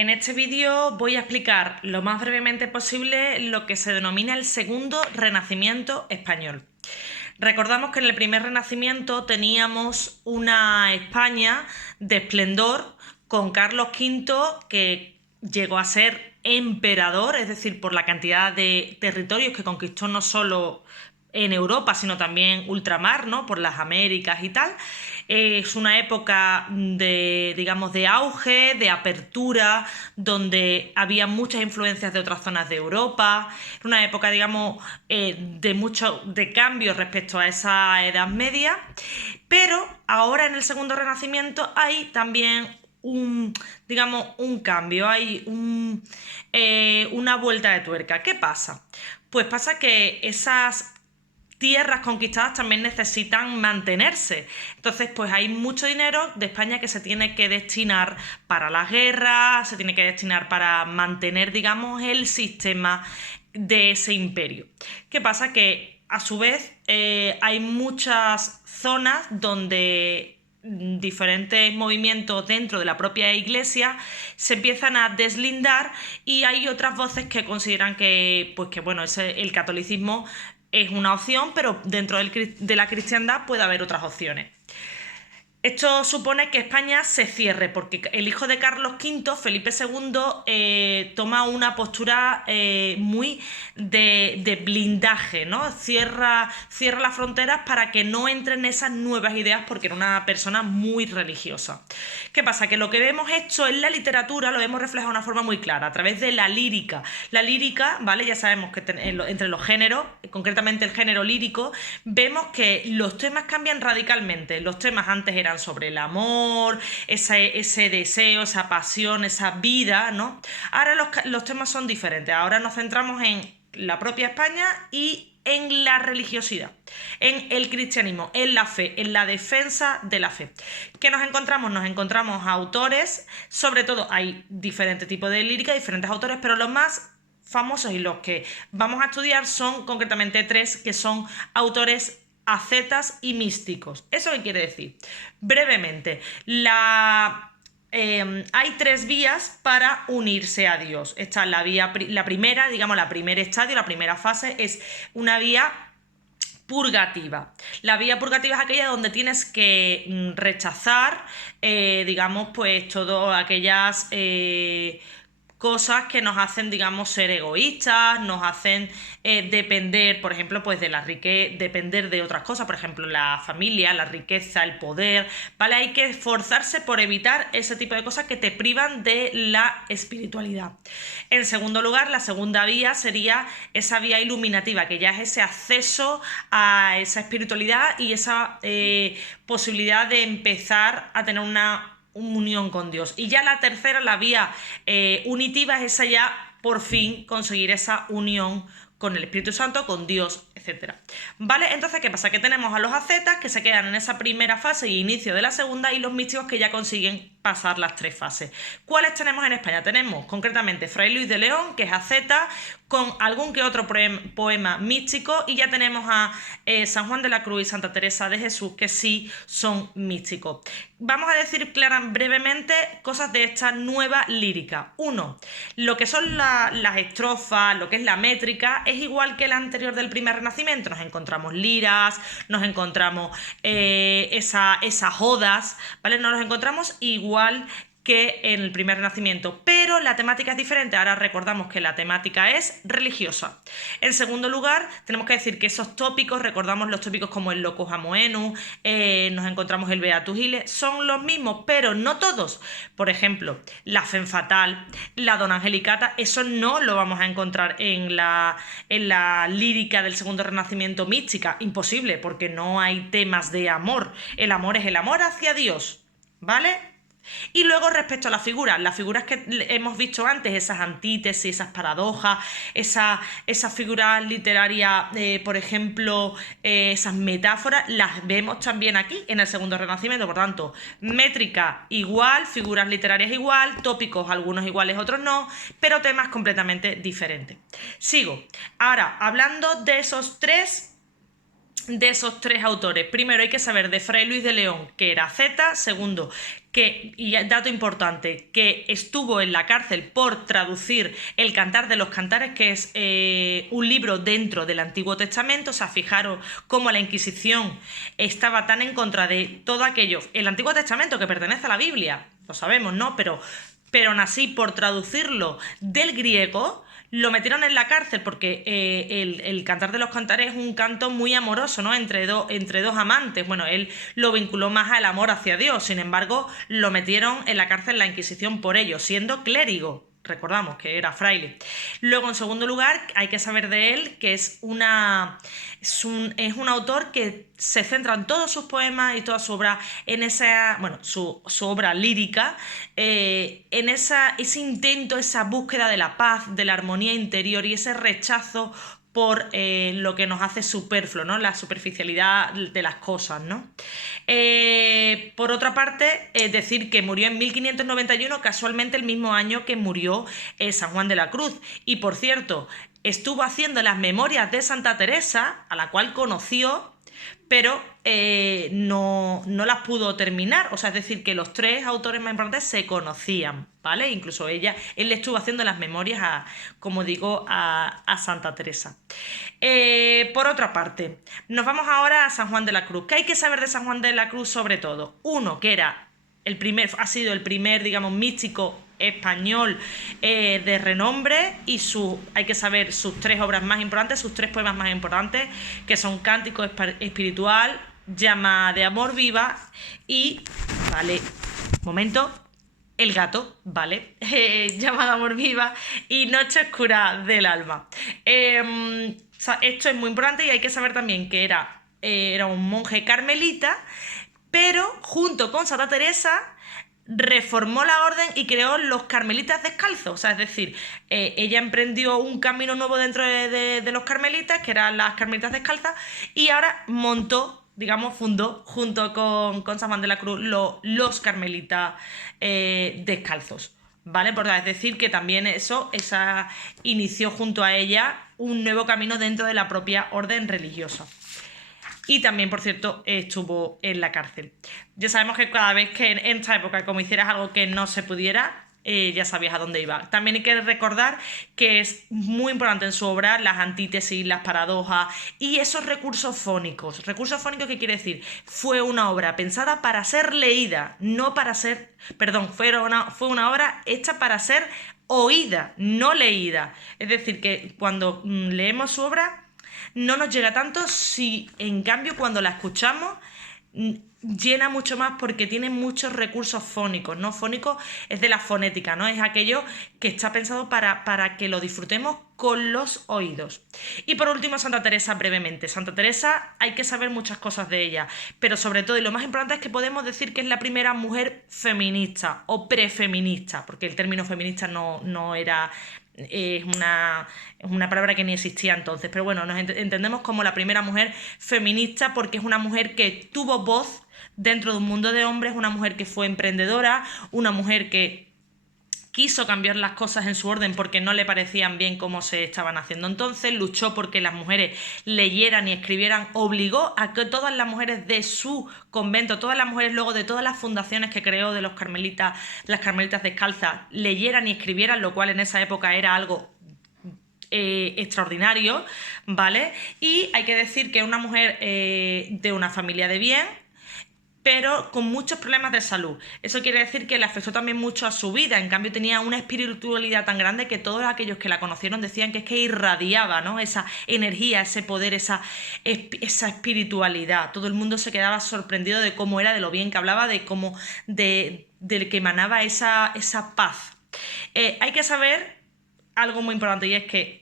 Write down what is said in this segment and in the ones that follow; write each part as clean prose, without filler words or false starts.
En este vídeo voy a explicar lo más brevemente posible lo que se denomina el segundo Renacimiento español. Recordamos que en el primer Renacimiento teníamos una España de esplendor con Carlos V, que llegó a ser emperador, es decir, por la cantidad de territorios que conquistó no solo en Europa, sino también ultramar, ¿no? Por las Américas y tal. Es una época de, digamos, de auge, de apertura, donde había muchas influencias de otras zonas de Europa. Era una época, digamos, de cambios respecto a esa Edad Media. Pero ahora en el segundo Renacimiento hay también un cambio, hay una vuelta de tuerca. ¿Qué pasa? Pues pasa que esas tierras conquistadas también necesitan mantenerse. Entonces, pues hay mucho dinero de España que se tiene que destinar para las guerras, se tiene que destinar para mantener, digamos, el sistema de ese imperio. ¿Qué pasa? Que a su vez hay muchas zonas donde diferentes movimientos dentro de la propia iglesia se empiezan a deslindar y hay otras voces que consideran que, pues que bueno, el catolicismo es una opción, pero dentro de la cristiandad puede haber otras opciones. Esto supone que España se cierre, porque el hijo de Carlos V, Felipe II, toma una postura muy de blindaje, ¿no? Cierra las fronteras para que no entren esas nuevas ideas, porque era una persona muy religiosa. ¿Qué pasa? Que lo que vemos hecho en la literatura lo vemos reflejado de una forma muy clara, a través de la lírica. La lírica, ¿vale? Ya sabemos que entre los géneros, concretamente el género lírico, vemos que los temas cambian radicalmente. Los temas antes eran sobre el amor, ese deseo, esa pasión, esa vida, ¿no? Ahora los temas son diferentes. Ahora nos centramos en la propia España y en la religiosidad, en el cristianismo, en la fe, en la defensa de la fe. ¿Qué nos encontramos? Nos encontramos autores, sobre todo hay diferentes tipos de lírica, diferentes autores, pero los más famosos y los que vamos a estudiar son concretamente tres, que son autores ascetas y místicos. ¿Eso qué quiere decir? Brevemente, hay tres vías para unirse a Dios. Esta es la primera, digamos, la primera estadio, la primera fase es una vía purgativa. La vía purgativa es aquella donde tienes que rechazar, digamos, pues todas aquellas cosas que nos hacen, digamos, ser egoístas, nos hacen depender, por ejemplo, pues de la riqueza, depender de otras cosas, por ejemplo, la familia, la riqueza, el poder, ¿vale? Hay que esforzarse por evitar ese tipo de cosas que te privan de la espiritualidad. En segundo lugar, la segunda vía sería esa vía iluminativa, que ya es ese acceso a esa espiritualidad y esa posibilidad de empezar a tener una unión con Dios. Y ya la tercera, la vía unitiva, es esa ya por fin conseguir esa unión con el Espíritu Santo, con Dios, etc. ¿Vale? Entonces, ¿qué pasa? Que tenemos a los ascetas que se quedan en esa primera fase y inicio de la segunda, y los místicos que ya consiguen pasar las tres fases. ¿Cuáles tenemos en España? Tenemos concretamente Fray Luis de León, que es asceta, con algún que otro poema místico, y ya tenemos a San Juan de la Cruz y Santa Teresa de Jesús, que sí son místicos. Vamos a decir brevemente cosas de esta nueva lírica. Uno, lo que son las estrofas, lo que es la métrica, es igual que la anterior del primer Renacimiento. Nos encontramos liras, nos encontramos esas odas, ¿vale? Nos los encontramos igual que en el primer Renacimiento, pero la temática es diferente. Ahora recordamos que la temática es religiosa. En segundo lugar, tenemos que decir que esos tópicos, recordamos los tópicos como el Locus Amoenus, nos encontramos el Beatus Ile, son los mismos, pero no todos. Por ejemplo, la Femme Fatale, la Dona Angelicata, eso no lo vamos a encontrar en la lírica del segundo Renacimiento mística. Imposible, porque no hay temas de amor. El amor es el amor hacia Dios, ¿vale? Y luego respecto a las figuras que hemos visto antes, esas antítesis, esas paradojas, esas figuras literarias, por ejemplo, esas metáforas, las vemos también aquí en el segundo Renacimiento. Por tanto, métrica igual, figuras literarias igual, tópicos algunos iguales, otros no, pero temas completamente diferentes. Sigo. Ahora, hablando de esos tres de esos tres autores. Primero hay que saber de Fray Luis de León, que era Z. Segundo, y dato importante, que estuvo en la cárcel por traducir el Cantar de los Cantares, que es un libro dentro del Antiguo Testamento. O sea, fijaros cómo la Inquisición estaba tan en contra de todo aquello. El Antiguo Testamento, que pertenece a la Biblia, lo sabemos, ¿no? Pero aún así, por traducirlo del griego, lo metieron en la cárcel porque el Cantar de los Cantares es un canto muy amoroso, ¿no? Entre dos amantes. Bueno, él lo vinculó más al amor hacia Dios, sin embargo, lo metieron en la cárcel la Inquisición por ello, siendo clérigo. Recordamos que era fraile. Luego, en segundo lugar, hay que saber de él que es un autor que se centra en todos sus poemas y toda su obra en esa, bueno, su obra lírica, en ese intento, esa búsqueda de la paz, de la armonía interior y ese rechazo por lo que nos hace superfluo, ¿no? La superficialidad de las cosas, ¿no? Por otra parte, decir que murió en 1591, casualmente el mismo año que murió San Juan de la Cruz. Y por cierto, estuvo haciendo las memorias de Santa Teresa, a la cual conoció, pero no las pudo terminar. O sea, es decir, que los tres autores más importantes se conocían, ¿vale? Incluso él le estuvo haciendo las memorias, como digo, a Santa Teresa. Por otra parte, nos vamos ahora a San Juan de la Cruz. ¿Qué hay que saber de San Juan de la Cruz sobre todo? Uno, que ha sido el primer, digamos, místico español de renombre, y hay que saber sus tres obras más importantes, sus tres poemas más importantes, que son Cántico Espiritual, Llama de Amor Viva y, vale, momento, El Gato, ¿vale? Llama de Amor Viva y Noche Oscura del Alma. O sea, esto es muy importante, y hay que saber también que era un monje carmelita, pero junto con Santa Teresa reformó la orden y creó los carmelitas descalzos. O sea, es decir, ella emprendió un camino nuevo dentro de los carmelitas, que eran las carmelitas descalzas, y ahora fundó junto con San Juan de la Cruz los carmelitas descalzos, ¿vale? Es decir, que también esa inició junto a ella un nuevo camino dentro de la propia orden religiosa. Y también, por cierto, estuvo en la cárcel. Ya sabemos que cada vez que en esta época, como hicieras algo que no se pudiera, ya sabías a dónde iba. También hay que recordar que es muy importante en su obra las antítesis, las paradojas y esos recursos fónicos. ¿Recursos fónicos qué quiere decir? Fue una obra pensada para ser leída, no para ser... Perdón, fue una obra hecha para ser oída, no leída. Es decir, que cuando leemos su obra no nos llega tanto, si en cambio cuando la escuchamos llena mucho más, porque tiene muchos recursos fónicos, ¿no? Fónico es de la fonética, ¿no? Es aquello que está pensado para que lo disfrutemos con los oídos. Y por último, Santa Teresa, brevemente. Santa Teresa, hay que saber muchas cosas de ella, pero sobre todo, y lo más importante, es que podemos decir que es la primera mujer feminista o prefeminista, porque el término feminista no era... Es una palabra que ni existía entonces, pero bueno, nos entendemos como la primera mujer feminista, porque es una mujer que tuvo voz dentro de un mundo de hombres, una mujer que fue emprendedora, una mujer que quiso cambiar las cosas en su orden porque no le parecían bien cómo se estaban haciendo entonces, luchó porque las mujeres leyeran y escribieran, obligó a que todas las mujeres de su convento, todas las mujeres luego de todas las fundaciones que creó de los carmelitas, las carmelitas descalzas, leyeran y escribieran, lo cual en esa época era algo extraordinario, ¿vale? Y hay que decir que una mujer de una familia de bien, pero con muchos problemas de salud. Eso quiere decir que le afectó también mucho a su vida. En cambio, tenía una espiritualidad tan grande que todos aquellos que la conocieron decían que es que irradiaba, ¿no? Esa energía, ese poder, esa espiritualidad. Todo el mundo se quedaba sorprendido de cómo era, de lo bien que hablaba, de cómo de que emanaba esa paz. Hay que saber algo muy importante, y es que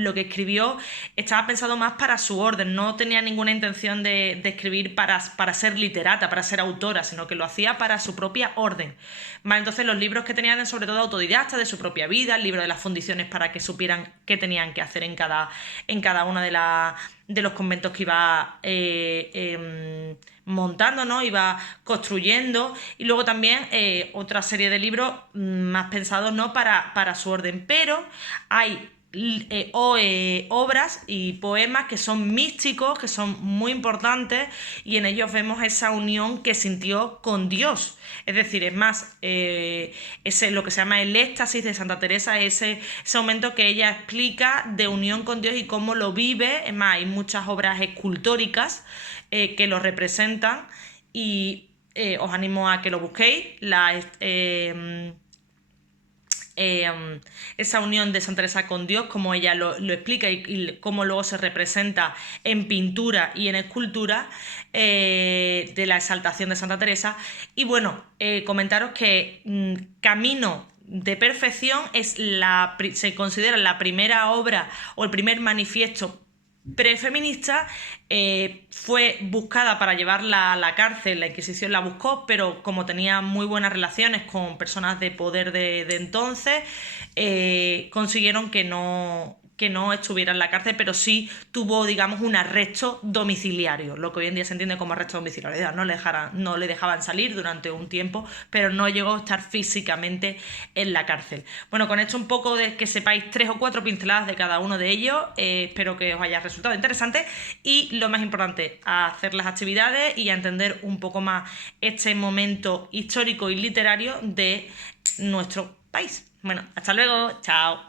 lo que escribió estaba pensado más para su orden, no tenía ninguna intención de escribir para ser literata, para ser autora, sino que lo hacía para su propia orden. ¿Vale? Entonces los libros que tenían sobre todo autodidactas de su propia vida, el libro de las fundiciones para que supieran qué tenían que hacer en cada una de los conventos que iba montando, ¿no? Iba construyendo, y luego también otra serie de libros más pensados, ¿no? para su orden, pero hay obras y poemas que son místicos, que son muy importantes, y en ellos vemos esa unión que sintió con Dios. Es decir, es más, ese, lo que se llama el éxtasis de Santa Teresa, ese momento que ella explica de unión con Dios y cómo lo vive. Es más, hay muchas obras escultóricas que lo representan, y os animo a que lo busquéis. Esa unión de Santa Teresa con Dios, como ella lo explica, y cómo luego se representa en pintura y en escultura, de la exaltación de Santa Teresa. Y bueno, comentaros que Camino de Perfección se considera la primera obra o el primer manifiesto prefeminista. Fue buscada para llevarla a la cárcel, la Inquisición la buscó, pero como tenía muy buenas relaciones con personas de poder de entonces, consiguieron que no estuviera en la cárcel, pero sí tuvo, digamos, un arresto domiciliario, lo que hoy en día se entiende como arresto domiciliario. No le dejaban salir durante un tiempo, pero no llegó a estar físicamente en la cárcel. Bueno, con esto un poco de que sepáis 3 o 4 pinceladas de cada uno de ellos, espero que os haya resultado interesante, y lo más importante, a hacer las actividades y a entender un poco más este momento histórico y literario de nuestro país. Bueno, hasta luego, chao.